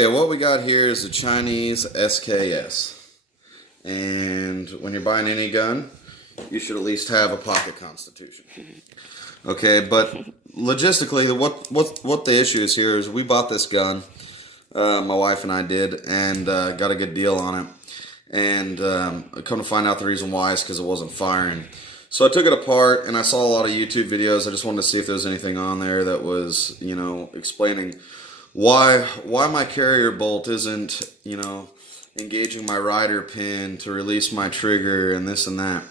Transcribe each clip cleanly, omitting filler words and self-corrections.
Yeah, what we got here is a Chinese SKS. And when you're buying any gun, you should at least have a pocket constitution. Okay, but logistically, what the issue is here is we bought this gun, my wife and I did, and got a good deal on it. And come to find out the reason why is because it wasn't firing. So I took it apart and I saw a lot of YouTube videos. I just wanted to see if there was anything on there that was, explaining why my carrier bolt isn't, engaging my rider pin to release my trigger and this and that.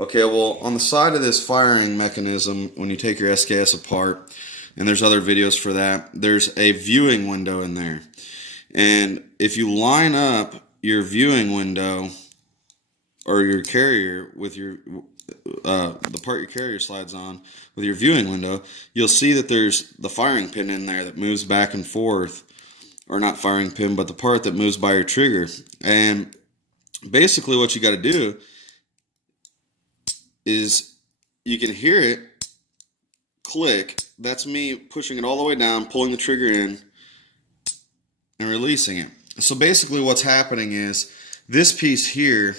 Okay, well, on the side of this firing mechanism, when you take your SKS apart, and there's other videos for that, there's a viewing window in there. And if you line up your viewing window or your carrier with your the part your carrier slides on with your viewing window, you'll see that there's the firing pin in there that moves back and forth, or not firing pin, but the part that moves by your trigger. And basically what you got to do is you can hear it click. That's me pushing it all the way down, pulling the trigger in, and releasing it. So basically what's happening is this piece here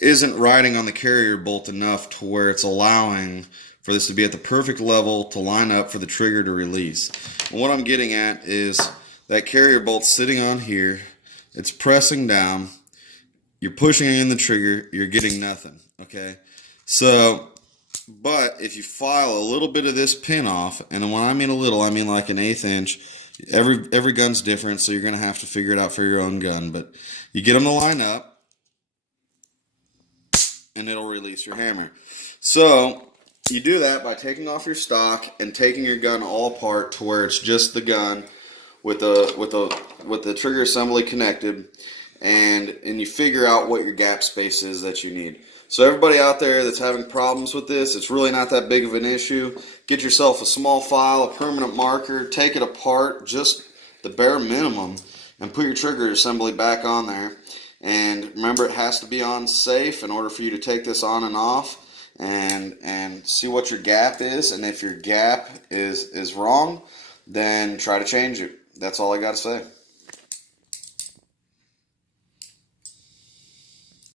isn't riding on the carrier bolt enough to where it's allowing for this to be at the perfect level to line up for the trigger to release. And what I'm getting at is that carrier bolt sitting on here, it's pressing down, you're pushing in the trigger, you're getting nothing, okay? So, but if you file a little bit of this pin off, and when I mean a little, I mean like an 1/8 inch. Every gun's different, so you're going to have to figure it out for your own gun, but you get them to line up, and it'll release your hammer. So you do that by taking off your stock and taking your gun all apart to where it's just the gun with the trigger assembly connected, and you figure out what your gap space is that you need. So everybody out there that's having problems with this, it's really not that big of an issue. Get yourself a small file, a permanent marker, take it apart, just the bare minimum, and put your trigger assembly back on there. And remember, it has to be on safe in order for you to take this on and off, and see what your gap is. And if your gap is wrong, then try to change it. That's all I got to say.